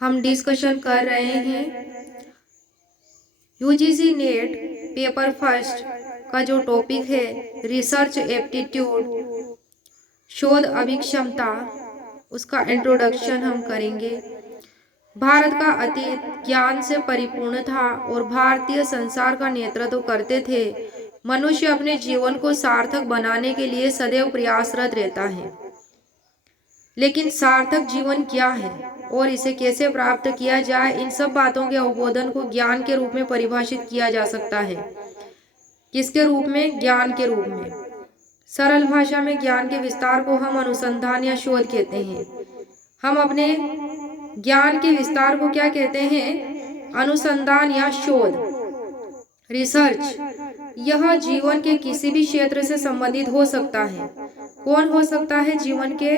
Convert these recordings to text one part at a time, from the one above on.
हम डिस्कशन कर रहे हैं यूजीसी नेट पेपर फर्स्ट का जो टॉपिक है रिसर्च एप्टीट्यूड शोध अभिक्षमता, उसका इंट्रोडक्शन हम करेंगे। भारत का अतीत ज्ञान से परिपूर्ण था और भारतीय संसार का नेतृत्व करते थे। मनुष्य अपने जीवन को सार्थक बनाने के लिए सदैव प्रयासरत रहता है, लेकिन सार्थक जीवन क्या है और इसे कैसे प्राप्त किया जाए, इन सब बातों के अवबोधन को ज्ञान के रूप में परिभाषित किया जा सकता है। किसके रूप में? ज्ञान के रूप में। सरल भाषा में ज्ञान के विस्तार को हम अनुसंधान या शोध कहते हैं। हम अपने ज्ञान के विस्तार को क्या कहते हैं? अनुसंधान या शोध, रिसर्च। यह जीवन के किसी भी क्षेत्र से संबंधित हो सकता है। कौन हो सकता है जीवन के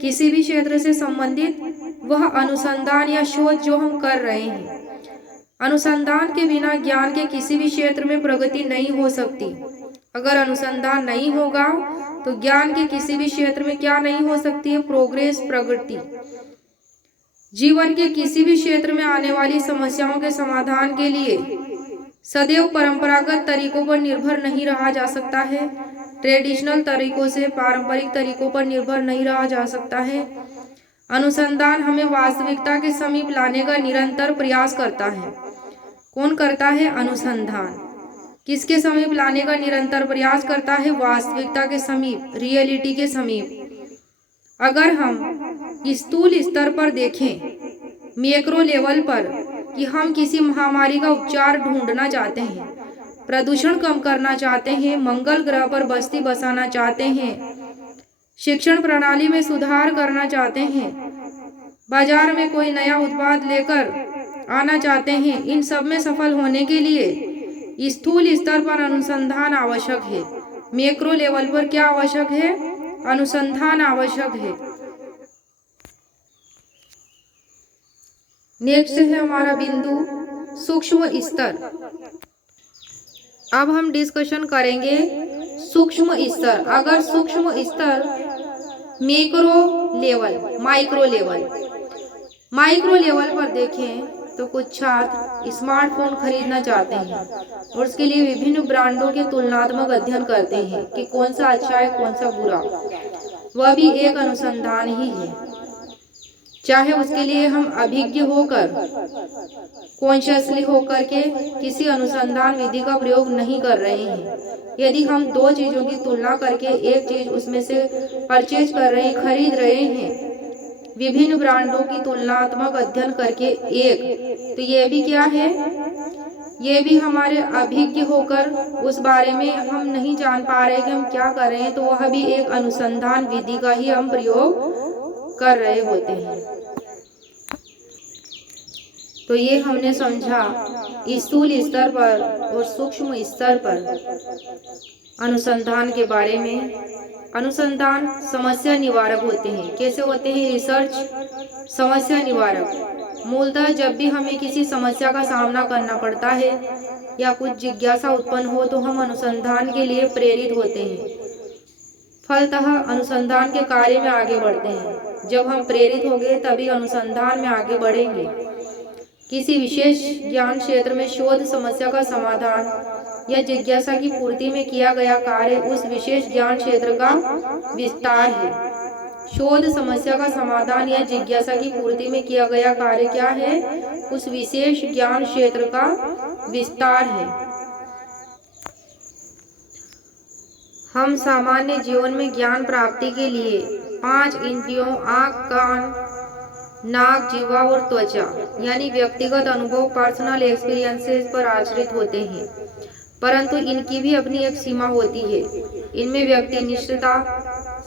किसी भी क्षेत्र से संबंधित? वह अनुसंधान या शोध जो हम कर रहे हैं। अनुसंधान के बिना ज्ञान के किसी भी क्षेत्र में प्रगति नहीं हो सकती। अगर अनुसंधान नहीं होगा तो ज्ञान के किसी भी क्षेत्र में क्या नहीं हो सकती है? प्रोग्रेस, प्रगति। जीवन के किसी भी क्षेत्र में आने वाली समस्याओं के समाधान के लिए सदैव परंपरागत तरीकों पर निर्भर नहीं रहा जा सकता है। ट्रेडिशनल तरीकों से पारंपरिक तरीकों पर निर्भर नहीं रहा जा सकता है। अनुसंधान हमें वास्तविकता के समीप लाने का निरंतर प्रयास करता है। कौन करता है? अनुसंधान। किसके समीप लाने का निरंतर प्रयास करता है? वास्तविकता के समीप, रियलिटी के समीप। अगर हम स्थूल स्तर पर देखें, मैक्रो लेवल पर, कि हम किसी महामारी का उपचार ढूंढना चाहते हैं, प्रदूषण कम करना चाहते हैं, मंगल ग्रह पर बस्ती बसाना चाहते हैं, शिक्षण प्रणाली में सुधार करना चाहते हैं, बाजार में कोई नया उत्पाद लेकर आना चाहते हैं, इन सब में सफल होने के लिए स्थूल स्तर पर अनुसंधान आवश्यक है। मैक्रो लेवल पर क्या आवश्यक है? अनुसंधान आवश्यक है। नेक्स्ट है हमारा बिंदु सूक्ष्म स्तर। अब हम डिस्कशन करेंगे सूक्ष्म स्तर। अगर सूक्ष्म स्तर, मैक्रो लेवल, माइक्रो लेवल पर देखें तो कुछ छात्र स्मार्टफोन खरीदना चाहते हैं और उसके लिए विभिन्न ब्रांडों के तुलनात्मक अध्ययन करते हैं कि कौन सा अच्छा है, कौन सा बुरा। वह भी एक अनुसंधान ही है, चाहे उसके लिए हम अभिज्ञ होकर, कॉन्शियसली होकर के किसी अनुसंधान विधि का प्रयोग नहीं कर रहे हैं। यदि हम दो चीजों की तुलना करके एक चीज उसमें से परचेज कर रहे हैं, खरीद रहे हैं, विभिन्न ब्रांडों की तुलनात्मक अध्ययन करके एक, तो ये भी क्या है? ये भी हमारे अभिज्ञ होकर उस बारे में हम नहीं जान पा रहे कि हम क्या कर रहे हैं, तो वह भी एक अनुसंधान विधि का ही हम प्रयोग कर रहे होते हैं। तो ये हमने समझा स्थूल स्तर पर और सूक्ष्म स्तर पर अनुसंधान के बारे में। अनुसंधान समस्या निवारक होते हैं। कैसे होते हैं? रिसर्च समस्या निवारक। मूलतः जब भी हमें किसी समस्या का सामना करना पड़ता है या कुछ जिज्ञासा उत्पन्न हो तो हम अनुसंधान के लिए प्रेरित होते हैं, फलतः अनुसंधान के कार्य में आगे बढ़ते हैं। जब हम प्रेरित होंगे तभी अनुसंधान में आगे बढ़ेंगे। किसी विशेष ज्ञान क्षेत्र में शोध समस्या का समाधान या जिज्ञासा की पूर्ति में किया गया कार्य उस विशेष ज्ञान क्षेत्र का विस्तार है। शोध समस्या का समाधान या जिज्ञासा की पूर्ति में किया गया कार्य क्या है? उस विशेष ज्ञान क्षेत्र का विस्तार है। हम सामान्य जीवन में ज्ञान प्राप्ति के लिए 5 इंद्रियों आँख, कान, नाक, जिह्वा और त्वचा यानी व्यक्तिगत अनुभव, पर्सनल एक्सपीरियंसेस पर आश्रित होते हैं, परंतु इनकी भी अपनी एक सीमा होती है। इनमें व्यक्तिनिष्ठता,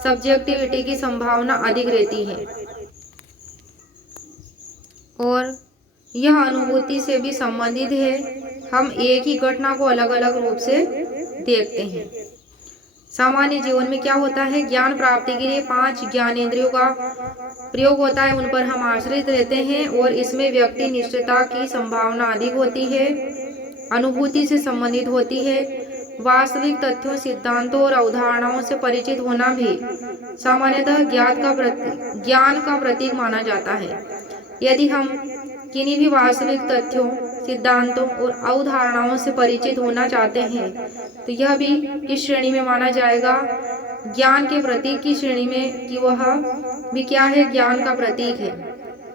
सब्जेक्टिविटी की संभावना अधिक रहती है और यह अनुभूति से भी संबंधित है। हम एक ही घटना को अलग अलग रूप से देखते हैं। सामान्य जीवन में क्या होता है? ज्ञान प्राप्ति के लिए 5 ज्ञानेंद्रियों का प्रयोग होता है, उन पर हम आश्रित रहते हैं और इसमें व्यक्तिनिष्ठता की संभावना अधिक होती है, अनुभूति से संबंधित होती है। वास्तविक तथ्यों, सिद्धांतों और अवधारणाओं से परिचित होना भी सामान्यतः ज्ञान का प्रतीक माना जाता है। यदि हम किन्हीं भी वास्तविक तथ्यों, सिद्धांतों और अवधारणाओं से परिचित होना चाहते हैं तो यह भी किस श्रेणी में माना जाएगा? ज्ञान के प्रतीक की श्रेणी में, कि वह भी क्या है? ज्ञान का प्रतीक है।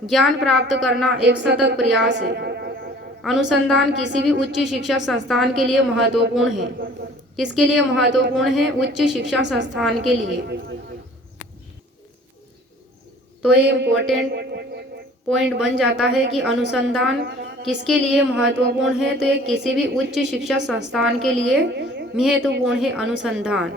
ज्ञान प्राप्त करना एक सतत प्रयास है। अनुसंधान किसी भी उच्च शिक्षा संस्थान के लिए महत्वपूर्ण है। किसके लिए महत्वपूर्ण है? उच्च शिक्षा संस्थान के लिए। तो ये इम्पोर्टेंट पॉइंट बन जाता है कि अनुसंधान किसके लिए महत्वपूर्ण है? तो ये किसी भी उच्च शिक्षा संस्थान के लिए महत्वपूर्ण है अनुसंधान।